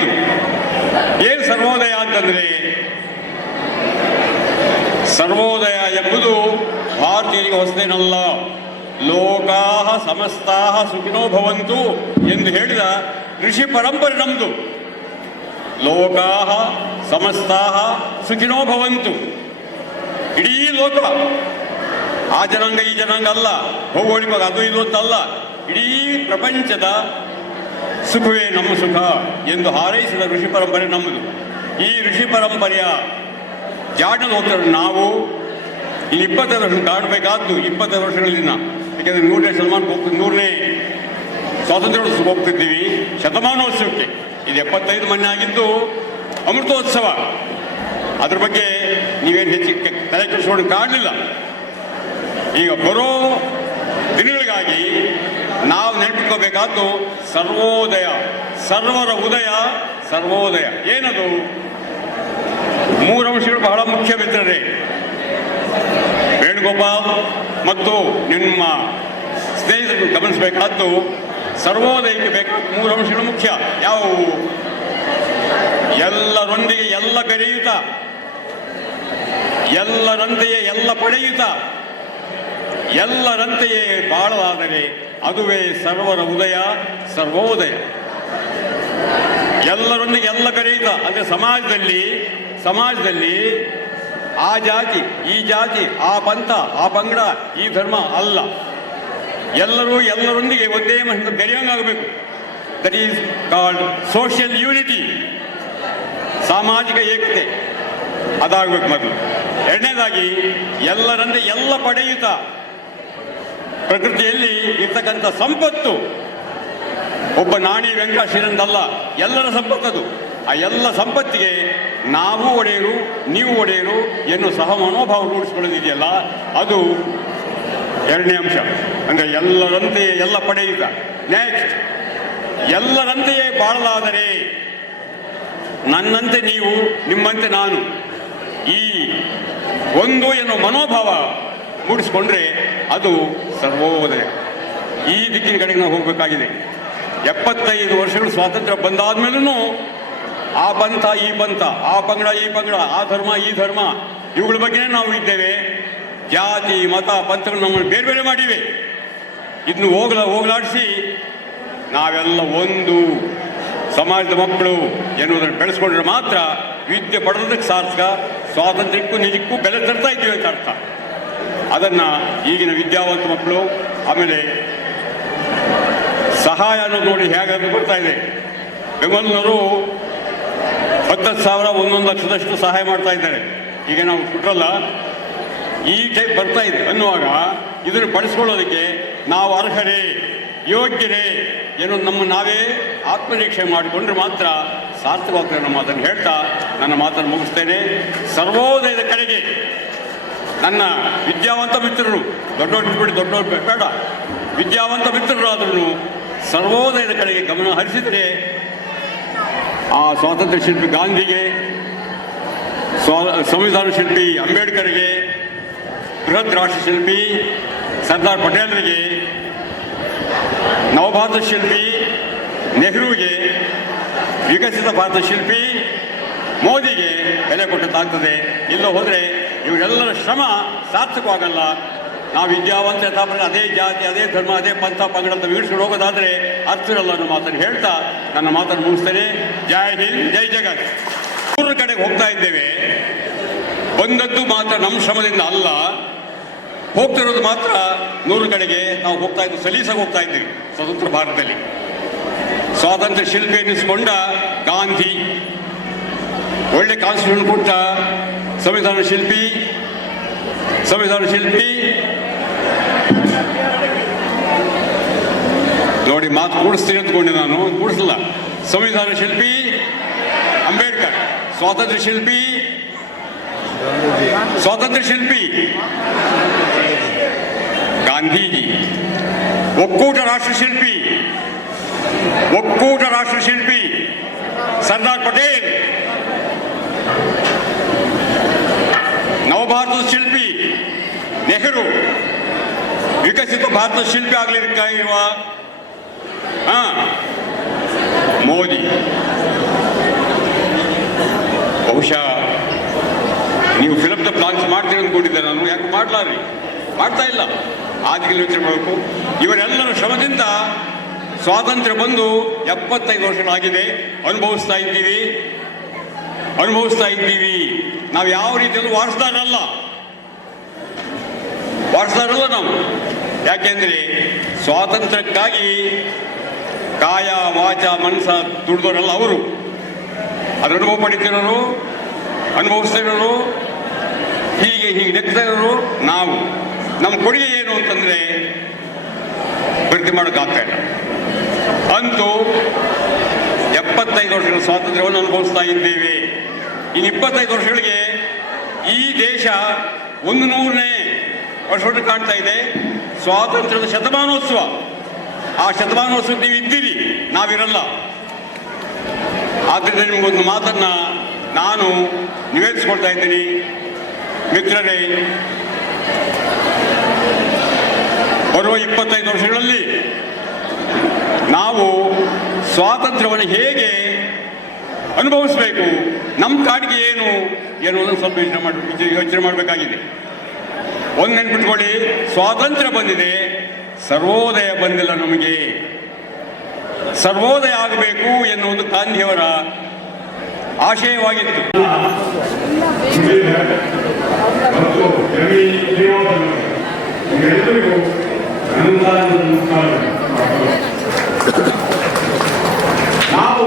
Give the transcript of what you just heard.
ಆಯಿತು. ಏನು ಸರ್ವೋದಯ ಅಂತಂದರೆ, ಸರ್ವೋದಯ ಎಂಬುದು ಭಾರತೀಯರಿಗೆ ಹೊಸದೇನಲ್ಲ. ಲೋಕಾಹ ಸಮಸ್ತಾಹ ಸುಖಿನೋ ಭವಂತು ಎಂದು ಹೇಳಿದ ಋಷಿ ಪರಂಪರೆ ನಮ್ಮದು. ಲೋಕಾಹ ಸಮಸ್ತಾಹ ಸುಖಿನೋ ಭವಂತು. ಇಡೀ ಲೋಕ, ಆ ಜನಾಂಗ ಈ ಜನಾಂಗ ಅಲ್ಲ, ಭೌಗೋಳಿಕವಾಗಿ ಅದು ಇದು ಅಂತಲ್ಲ, ಇಡೀ ಪ್ರಪಂಚದ ಸುಖವೇ ನಮ್ಮ ಸುಖ ಎಂದು ಹಾರೈಸಿದ ಋಷಿ ಪರಂಪರೆ ನಮ್ಮದು. ಈ ಋಷಿ ಪರಂಪರೆಯ ಜಾಡನ್ನು ಹೋಗ್ತಾರೆ ನಾವು. ಇಲ್ಲಿ 25 ವರ್ಷ ಕಾಣಬೇಕಾದ್ದು 25 ವರ್ಷಗಳಿಂದ. ಯಾಕೆಂದರೆ 100ನೇ ಶತಮಾನಕ್ಕೆ ಹೋಗ್ತಿದ್ದು, 100ನೇ ಸ್ವಾತಂತ್ರ್ಯೋತ್ಸವ ಹೋಗ್ತಿದ್ದೀವಿ, ಶತಮಾನೋತ್ಸವಕ್ಕೆ. ಇದು 75 ಮೊನ್ನೆ ಆಗಿದ್ದು ಅಮೃತೋತ್ಸವ. ಅದ್ರ ಬಗ್ಗೆ ನೀವೇನು ಹೆಚ್ಚು ತಲೆ ಕೆಡಿಸ್ಕೊಂಡು ಕಾಣಲಿಲ್ಲ. ಈಗ ಬರೋ ದಿನಗಳಿಗಾಗಿ ನಾವು ನೆನಪಿಟ್ಕೋಬೇಕಾದ್ದು ಸರ್ವೋದಯ, ಸರ್ವರ ಉದಯ, ಸರ್ವೋದಯ. ಏನದು? 3 ಅಂಶಗಳು ಬಹಳ ಮುಖ್ಯ ಮಿತ್ರರೇ. ವೇಣುಗೋಪಾಲ್ ಮತ್ತು ನಿಮ್ಮ ಸ್ನೇಹಿತರು ಗಮನಿಸಬೇಕಾದ್ದು, ಸರ್ವೋದಯಕ್ಕೆ ಬೇಕಾದ 3 ಅಂಶಗಳು ಮುಖ್ಯ. ಯಾವುವು? ಎಲ್ಲರೊಂದಿಗೆ ಎಲ್ಲ ಬೆರೆಯುತ್ತ, ಎಲ್ಲರಂತೆಯೇ ಎಲ್ಲ ಪಡೆಯುತ್ತ, ಎಲ್ಲರಂತೆಯೇ ಬಾಳಲಾದರೆ ಅದುವೇ ಸರ್ವರ ಉದಯ, ಸರ್ವೋದಯ. ಎಲ್ಲರೊಂದಿಗೆ ಎಲ್ಲ ಬೆರೆಯುತ್ತ ಅಂದರೆ ಸಮಾಜದಲ್ಲಿ ಆ ಜಾತಿ ಈ ಜಾತಿ, ಆ ಪಂಥ ಆ ಪಂಗಡ ಈ ಧರ್ಮ ಅಲ್ಲ, ಎಲ್ಲರೂ ಎಲ್ಲರೊಂದಿಗೆ ಒಂದೇ ಮನಸ್ಸು ಬೆರೆಯೋಂಗಾಗಬೇಕು. That is called social unity, ಸಾಮಾಜಿಕ ಏಕತೆ. ಅದಾಗಬೇಕು ಮೊದಲು. ಎರಡನೇದಾಗಿ ಎಲ್ಲರಂತೆ ಎಲ್ಲ ಪಡೆಯುತ್ತ, ಪ್ರಕೃತಿಯಲ್ಲಿ ಇರ್ತಕ್ಕಂಥ ಸಂಪತ್ತು ಒಬ್ಬ ನಾಣಿ ವೆಂಕಟೇಶ್ವರಂದಲ್ಲ, ಎಲ್ಲರ ಸಂಪತ್ತದು. ಆ ಎಲ್ಲ ಸಂಪತ್ತಿಗೆ ನಾವು ಒಡೆಯರು ನೀವು ಒಡೆಯರು ಎನ್ನುವ ಸಹ ಮನೋಭಾವ ರೂಢಿಸಿಕೊಳ್ಳೋದಿದೆಯಲ್ಲ, ಅದು ಎರಡನೇ ಅಂಶ. ಅಂದರೆ ಎಲ್ಲರಂತೆಯೇ ಎಲ್ಲ ಪಡೆಯುತ್ತ. ನೆಕ್ಸ್ಟ್, ಎಲ್ಲರಂತೆಯೇ ಬಾಳಲಾದರೆ, ನನ್ನಂತೆ ನೀವು ನಿಮ್ಮಂತೆ ನಾನು, ಈ ಒಂದು ಎನ್ನುವ ಮನೋಭಾವ ಮೂಡಿಸಿಕೊಂಡ್ರೆ ಅದು ಸರ್ವೋದಯ. ಈ ದಿಕ್ಕಿನ ಕಡೆಗೆ ನಾವು ಹೋಗಬೇಕಾಗಿದೆ. 75 ವರ್ಷಗಳು ಸ್ವಾತಂತ್ರ್ಯ ಬಂದಾದ್ಮೇಲೂ ಆ ಪಂಥ ಈ ಪಂಥ, ಆ ಪಂಗಡ ಈ ಪಂಗಡ, ಆ ಧರ್ಮ ಈ ಧರ್ಮ, ಇವುಗಳ ಬಗ್ಗೆನೇ ನಾವು ಇದ್ದೇವೆ. ಜಾತಿ ಮತ ಪಂಥಗಳು ನಮ್ಮನ್ನು ಬೇರೆ ಬೇರೆ ಮಾಡಿವೆ. ಇದನ್ನು ಹೋಗಲಾಡಿಸಿ ನಾವೆಲ್ಲ ಒಂದು ಸಮಾಜದ ಮಕ್ಕಳು ಎನ್ನುವುದನ್ನು ಬೆಳೆಸ್ಕೊಂಡ್ರೆ ಮಾತ್ರ ವಿದ್ಯೆ ಪಡೆದಕ್ಕೆ ಸಾರ್ಥಕ, ಸ್ವಾತಂತ್ರ್ಯಕ್ಕೂ ನಿಜಕ್ಕೂ ಬೆಲೆ ತರ್ತಾ ಇದ್ದೀವಿ ಅಂತ ಅರ್ಥ. ಅದನ್ನು ಈಗಿನ ವಿದ್ಯಾವಂತ ಮಕ್ಕಳು, ಆಮೇಲೆ ಸಹಾಯ ಅನ್ನೋದು ನೋಡಿ ಹೇಗಾದ್ರೂ ಬರ್ತಾ ಇದೆ. ಬೆಂಗಳೂರು 10,000 1 ಲಕ್ಷದಷ್ಟು ಸಹಾಯ ಮಾಡ್ತಾ ಇದ್ದಾರೆ. ಈಗ ನಾವು ಕೊಟ್ಟರಲ್ಲ, ಈ ಟೈಪ್ ಬರ್ತಾ ಇದೆ ಅನ್ನುವಾಗ ಇದನ್ನು ಬಳಸ್ಕೊಳ್ಳೋದಕ್ಕೆ ನಾವು ಅರ್ಹರೇ, ಯೋಗ್ಯರೇ ಏನೋ ನಾವೇ ಆತ್ಮನಿರೀಕ್ಷೆ ಮಾಡಿಕೊಂಡ್ರೆ ಮಾತ್ರ ಸಾರ್ಥಕವಾಗ್ತದೆ ನಮ್ಮ ಮಾತನ್ನು ಹೇಳ್ತಾ ನನ್ನ ಮಾತನ್ನು ಮುಗಿಸ್ತೇನೆ. ಸರ್ವೋದಯದ ಕಡೆಗೆ ನನ್ನ ವಿದ್ಯಾವಂತ ಮಿತ್ರರು, ದೊಡ್ಡವ್ರು ಬೇಡ, ವಿದ್ಯಾವಂತ ಮಿತ್ರರಾದ್ರೂ ಸರ್ವೋದಯದ ಕಡೆಗೆ ಗಮನ ಹರಿಸಿದರೆ ಆ ಸ್ವಾತಂತ್ರ್ಯ ಶಿಲ್ಪಿ ಗಾಂಧಿಗೆ, ಸಂವಿಧಾನ ಶಿಲ್ಪಿ ಅಂಬೇಡ್ಕರ್ಗೆ, ಬೃಹತ್ ರಾಷ್ಟ್ರ ಶಿಲ್ಪಿ ಸರ್ದಾರ್ ಪಟೇಲ್ರಿಗೆ, ನವಭಾರತ ಶಿಲ್ಪಿ ನೆಹರೂಗೆ, ವಿಕಸಿತ ಭಾರತ ಶಿಲ್ಪಿ ಮೋದಿಗೆ ಬೆಲೆ ಕೊಟ್ಟದ್ದಾಗ್ತದೆ. ಇಲ್ಲ ಹೋದರೆ ಇವರೆಲ್ಲರ ಶ್ರಮ ಸಾರ್ಥಕವಾಗಲ್ಲ. ನಾವು ವಿದ್ಯಾವಂತ ಅದೇ ಜಾತಿ ಅದೇ ಧರ್ಮ ಅದೇ ಪಂಥ ಪಂಗಡ ಅಂತ ವಿವರಿಸ್ಕೊಂಡು ಹೋಗೋದಾದರೆ ಅರ್ಥವಿರಲ್ಲ ಅನ್ನೋ ಮಾತನ್ನು ಹೇಳ್ತಾ ನನ್ನ ಮಾತನ್ನು ಮುಗಿಸ್ತೇನೆ. ಜೈ ಹಿಂದ್, ಜೈ ಜಗತ್. 3 ಕಡೆಗೆ ಹೋಗ್ತಾ ಇದ್ದೇವೆ. ಬಂದದ್ದು ಮಾತ್ರ ನಮ್ಮ ಶ್ರಮದಿಂದ ಅಲ್ಲ, ಹೋಗ್ತಿರೋದು ಮಾತ್ರ 100 ಕಡೆಗೆ ನಾವು ಹೋಗ್ತಾ ಇದ್ದೀವಿ, ಸಲೀಸಾಗಿ ಹೋಗ್ತಾ ಇದ್ದೀವಿ. ಸ್ವತಂತ್ರ ಭಾರತದಲ್ಲಿ ಸ್ವಾತಂತ್ರ್ಯ ಶಿಲ್ಪಿ ಎನ್ನಿಸಿಕೊಂಡ ಗಾಂಧಿ, ಒಳ್ಳೆ ಕಾನ್ಸ್ಟಿಟ್ಯೂಷನ್ ಕೊಟ್ಟ ಸಂವಿಧಾನ ಶಿಲ್ಪಿ ನೋಡಿ, ಮಾತು ಕೂಡಿಸ್ತೀನಿ ಅಂದ್ಕೊಂಡೆ ನಾನು, ಕೂಡಿಸಲ್ಲ. ಸಂವಿಧಾನ ಶಿಲ್ಪಿ ಅಂಬೇಡ್ಕರ್, ಸ್ವಾತಂತ್ರ್ಯ ಶಿಲ್ಪಿ ಗಾಂಧೀಜಿ, ಒಕ್ಕೂಟ ರಾಷ್ಟ್ರ ಶಿಲ್ಪಿ ಸರ್ದಾರ್ ಪಟೇಲ್, ನವಭಾರತದ ಶಿಲ್ಪಿ ನೆಹರು, ವಿಕಸಿತ ಭಾರತದ ಶಿಲ್ಪಿ ಆಗಲಿಕ್ಕಾಗಿರುವ ಮೋದಿ. ಲಾಂಚ್ ಮಾಡ್ತೀನಿ ಅಂದ್ಕೊಂಡಿದ್ದೆ ನಾನು. ಯಾಕೆ ಮಾಡ್ಲಾರಿ? ಮಾಡ್ತಾ ಇಲ್ಲ. ಆದಿಗೆ ಯೋಚನೆ ಮಾಡಬೇಕು. ಇವರೆಲ್ಲರ ಶ್ರಮದಿಂದ ಸ್ವಾತಂತ್ರ್ಯ ಬಂದು 75 ವರ್ಷಗಳಾಗಿದೆ. ಅನುಭವಿಸ್ತಾ ಇದ್ದೀವಿ. ನಾವು ಯಾವ ರೀತಿಯಲ್ಲೂ ವಾರಸ್ದಾರಲ್ಲ ನಾವು. ಯಾಕೆಂದ್ರೆ ಸ್ವಾತಂತ್ರ್ಯಕ್ಕಾಗಿ ಕಾಯ ವಾಚ ಮನಸ್ಸ ದುಡಿದವರಲ್ಲ ಅವರು. ಅದರ ಅನುಭವ ಪಡಿತಿರೋರು, ಅನುಭವಿಸ್ತಾ ಇರೋರು, ಹೀಗೆ ನೆಗ್ತಾ ಇರೋರು ನಾವು. ನಮ್ಮ ಕೊಡುಗೆ ಏನು ಅಂತಂದ್ರೆ ಭರ್ತಿ ಮಾಡೋಕ್ಕಾಗ್ತಾ ಇಲ್ಲ. ಅಂತೂ 75 ವರ್ಷಗಳ ಸ್ವಾತಂತ್ರ್ಯವನ್ನು ಅನುಭವಿಸ್ತಾ ಇದ್ದೇವೆ. ಇನ್ನು 25 ವರ್ಷಗಳಿಗೆ ಈ ದೇಶ 100ನೇ ವರ್ಷವನ್ನು ಕಾಣ್ತಾ ಇದೆ. ಸ್ವಾತಂತ್ರ್ಯದ ಶತಮಾನೋತ್ಸವ. ಆ ಶತಮಾನೋತ್ಸವಕ್ಕೆ ನೀವು ಇದ್ದೀರಿ, ನಾವಿರಲ್ಲ. ಆದ್ದರಿಂದ ನಿಮಗೊಂದು ಮಾತನ್ನ ನಾನು ನಿವೇದಿಸ್ಕೊಳ್ತಾ ಇದ್ದೀನಿ. ಮಿತ್ರರೇ, ಬರುವ 25 ವರ್ಷಗಳಲ್ಲಿ ನಾವು ಸ್ವಾತಂತ್ರ್ಯವನ್ನು ಹೇಗೆ ಅನುಭವಿಸಬೇಕು, ನಮ್ಮ ಕಾಡಿಗೆ ಏನು ಅನ್ನೋದನ್ನು ಸ್ವಲ್ಪ ಯೋಚನೆ ಮಾಡಬೇಕಾಗಿದೆ. ಒಂದು ನೆನ್ಪಿಟ್ಕೊಳ್ಳಿ, ಸ್ವಾತಂತ್ರ್ಯ ಬಂದಿದೆ, ಸರ್ವೋದಯ ಬಂದಿಲ್ಲ. ನಮಗೆ ಸರ್ವೋದಯ ಆಗಬೇಕು ಎನ್ನುವುದು ಗಾಂಧಿಯವರ ಆಶಯವಾಗಿತ್ತು. ನಾವು